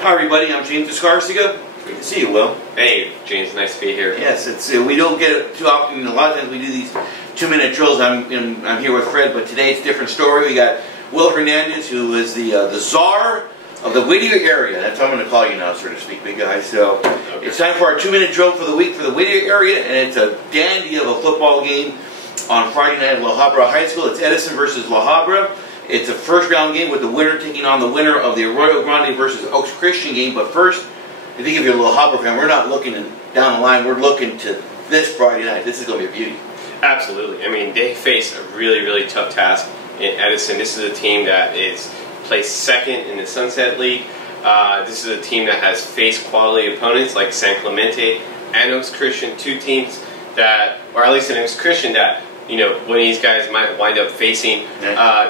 Hi everybody, I'm James Escarcega. Great to see you, Will. Hey, James, nice to be here. Yes, it's we don't get it too often. A lot of times we do these 2-minute drills. I'm here with Fred, but today it's a different story. We got Will Hernandez, who is the czar of the Whittier area. That's what I'm going to call you now, so to speak, big guy. So okay. It's time for our 2-minute drill for the week for the Whittier area, and it's a dandy of a football game on Friday night at La Habra High School. It's Edison versus La Habra. It's a first-round game with the winner taking on the winner of the Arroyo Grande versus Oaks Christian game. But first, I think if you're a La Habra fan, we're not looking down the line. We're looking to this Friday night. This is going to be a beauty. Absolutely. I mean, they face a really, really tough task in Edison. This is a team that is placed second in the Sunset League. This is a team that has faced quality opponents like San Clemente and Oaks Christian, two teams that, or at least an Oaks Christian that, you know, when these guys might wind up facing.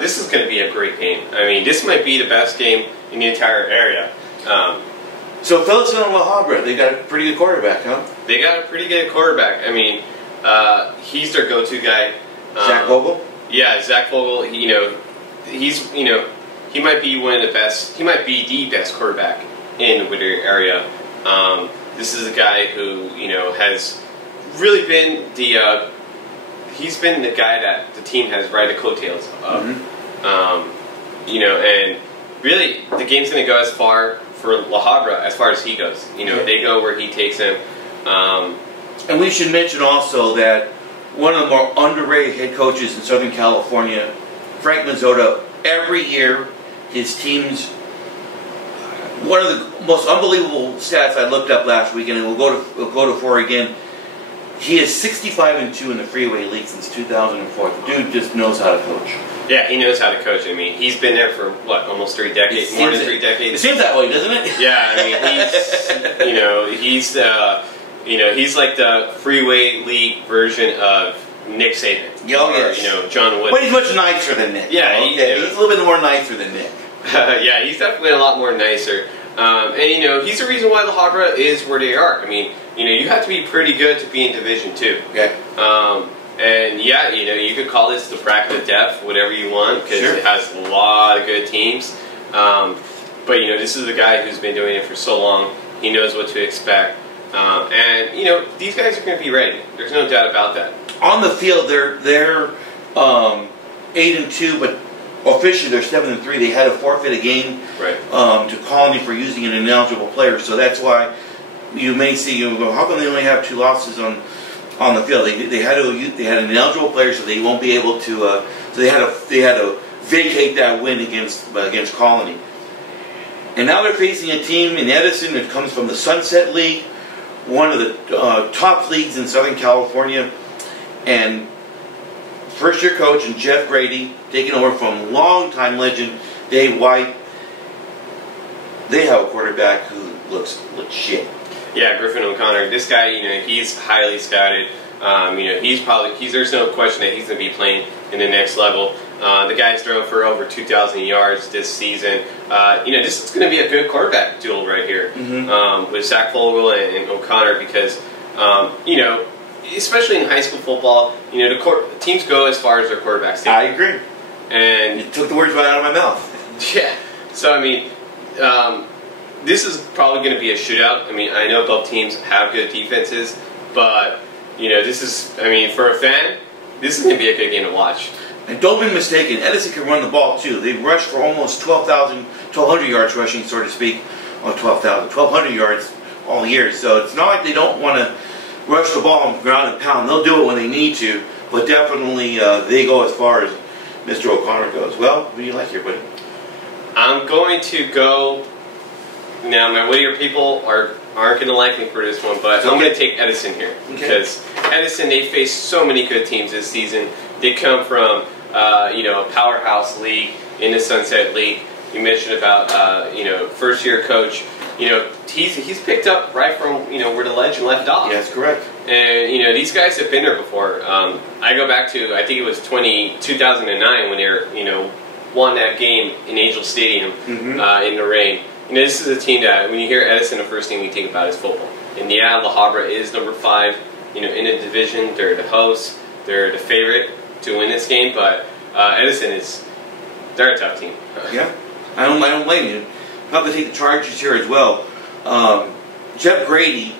This is going to be a great game. I mean, this might be the best game in the entire area. So fill us in on La Habra. They got a pretty good quarterback, huh? They got a pretty good quarterback. I mean, he's their go-to guy. Zach Vogel? Yeah, Zach Vogel. He might be one of the best. He might be the best quarterback in the Whittier area. This is a guy who has really been the. He's been the guy that the team has ride the coattails of. And really the game's going to go as far for La Habra as far as he goes. They go where he takes them. And we should mention also that one of the more underrated head coaches in Southern California, Frank Mazzota, every year his teams, one of the most unbelievable stats I looked up last week, and we'll go to 4 again. He is 65-2 in the Freeway League since 2004. The dude just knows how to coach. Yeah, he knows how to coach. I mean, he's been there for what, almost 3 decades, more than 3 decades. It seems that way, doesn't it? Yeah, I mean, he's like the Freeway League version of Nick Saban. Oh, yes. John Wood. But he's much nicer than Nick. Yeah, he's a little bit more nicer than Nick. Yeah, he's definitely a lot more nicer. And he's the reason why La Habra is where they are. I mean, you have to be pretty good to be in Division II. Okay. And yeah, you could call this the bracket of death, whatever you want, because it has a lot of good teams. But this is a guy who's been doing it for so long. He knows what to expect. And these guys are going to be ready. There's no doubt about that. On the field, they're 8-2, but officially they're 7-3. They had to forfeit a game to Colony for using an ineligible player. So that's why you may see how come they only have 2 losses on the field? They had an ineligible player, so they won't be able to. So they had to vacate that win against Colony. And now they're facing a team in Edison that comes from the Sunset League, one of the top leagues in Southern California, and first-year coach and Jeff Grady taking over from longtime legend Dave White. They have a quarterback who looks legit. Yeah, Griffin O'Connor. This guy, he's highly scouted. There's no question that he's going to be playing in the next level. The guy's thrown for over 2,000 yards this season. This is going to be a good quarterback duel right here with Zach Vogel and O'Connor because, especially in high school football, the teams go as far as their quarterbacks take. I agree. And you took the words right out of my mouth. Yeah. So, I mean, this is probably going to be a shootout. I mean, I know both teams have good defenses, but, this is, for a fan, this is going to be a good game to watch. And don't be mistaken, Edison can run the ball too. They've rushed for almost 1,200 yards rushing, so to speak, or 1,200 yards all year. So it's not like they don't want to rush the ball and ground and pound. They'll do it when they need to, but definitely they go as far as Mr. O'Connor goes. Well, what do you like here, buddy? I'm going to go. Now, my Whittier people aren't going to like me for this one, but I'm going to take Edison here because Edison, they face so many good teams this season. They come from a powerhouse league in the Sunset League. You mentioned about first-year coach. He's picked up right from where the legend left off. Yeah, that's correct. And these guys have been there before. I go back to I think it was 2009 when they won that game in Angel Stadium in the rain. This is a team that when you hear Edison, the first thing we think about is football. And yeah, La Habra is number 5. In the division, they're the hosts. They're the favorite to win this game, but Edison they're a tough team. Yeah, I don't blame you. if I'm going to take the Chargers here as well, Jeff Grady,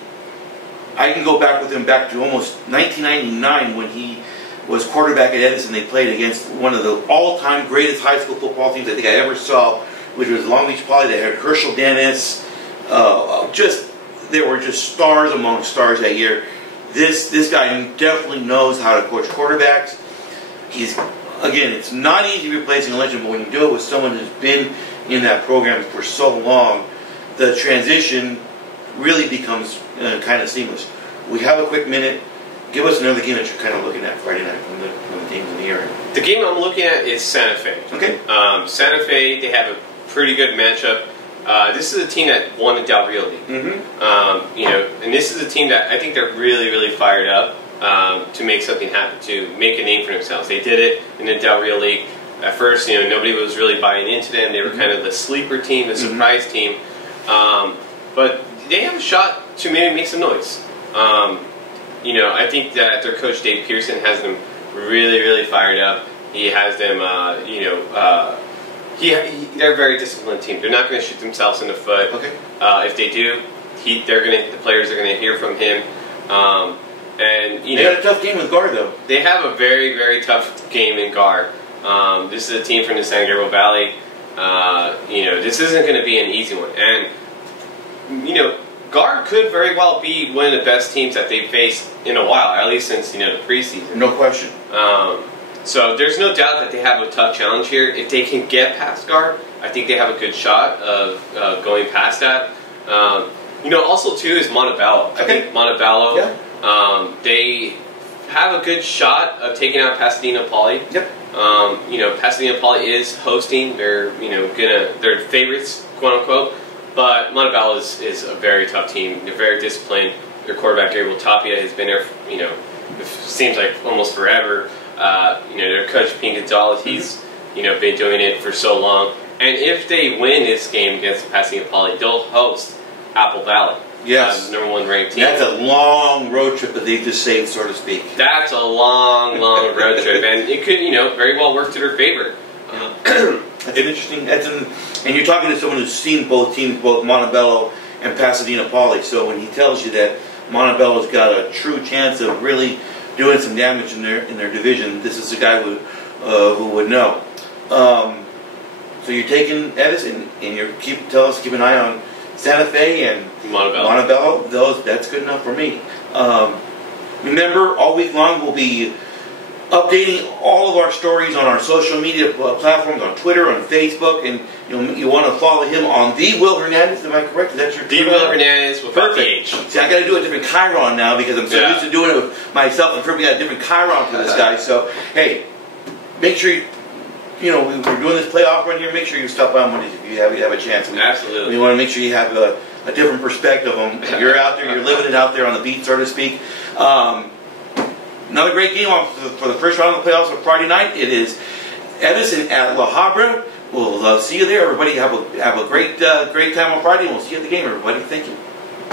I can go back with him back to almost 1999 when he was quarterback at Edison. They played against one of the all-time greatest high school football teams I think I ever saw, which was Long Beach Poly. They had Herschel Dennis. They were just stars among stars that year. This guy definitely knows how to coach quarterbacks. Again, it's not easy replacing a legend, but when you do it with someone who's been in that program for so long, the transition really becomes kind of seamless. We have a quick minute. Give us another game that you're kind of looking at Friday night from the teams in the area. The game I'm looking at is Santa Fe. Okay. Santa Fe, they have a pretty good matchup. This is a team that won the Del Rio League. And this is a team that I think they're really, really fired up to make something happen, to make a name for themselves. They did it in the Del Rio League. At first, nobody was really buying into them. They were kind of the sleeper team, the surprise team. But they have a shot to maybe make some noise. I think that their coach Dave Pearson has them really, really fired up. He has them, they're a very disciplined team. They're not going to shoot themselves in the foot. Okay. If they do, the players are going to hear from him. They got a tough game with Gar, though. They have a very, very tough game in Gar. This is a team from the San Gabriel Valley. This isn't going to be an easy one. And, Gar could very well be one of the best teams that they've faced in a while, at least since, the preseason. No question. So there's no doubt that they have a tough challenge here. If they can get past Gar, I think they have a good shot of going past that. Also, too, is Montebello. Okay. I think Montebello, they have a good shot of taking out Pasadena Poly. Yep. Pasadena Poly is hosting. They're they're favorites, quote unquote. But Montebello is a very tough team. They're very disciplined. Their quarterback Gabriel Tapia has been there. It seems like almost forever. Their coach Pete Gonzalez, he's been doing it for so long. And if they win this game against Pasadena Poly, they'll host Apple Valley. Yes. Number 1 ranked team. That's a long road trip that they just saved, so to speak. That's a long, long road trip, and it could, very well work to their favor. That's interesting. And you're talking to someone who's seen both teams, both Montebello and Pasadena Poly. So when he tells you that Montebello's got a true chance of really doing some damage in their division, this is a guy who would know. So you're taking Edison, and you keep an eye on Santa Fe and Montebello. That's good enough for me. Remember, all week long we'll be updating all of our stories on our social media platforms, on Twitter, on Facebook, and you want to follow him on the Will Hernandez. Am I correct? Is that your The Will Hernandez with perfect? See, I got to do a different Chiron now because I'm so used to doing it with myself. I'm sure we got a different Chiron for this guy. So hey, make sure we're doing this playoff run here. Make sure you stop by Mondays if you have a chance. Absolutely. We want to make sure you have a different perspective on. You're out there. You're living it out there on the beat, so to speak. Another great game for the first round of the playoffs on Friday night. It is Edison at La Habra. We'll see you there, everybody. Have a great time on Friday, and we'll see you at the game, everybody. Thank you.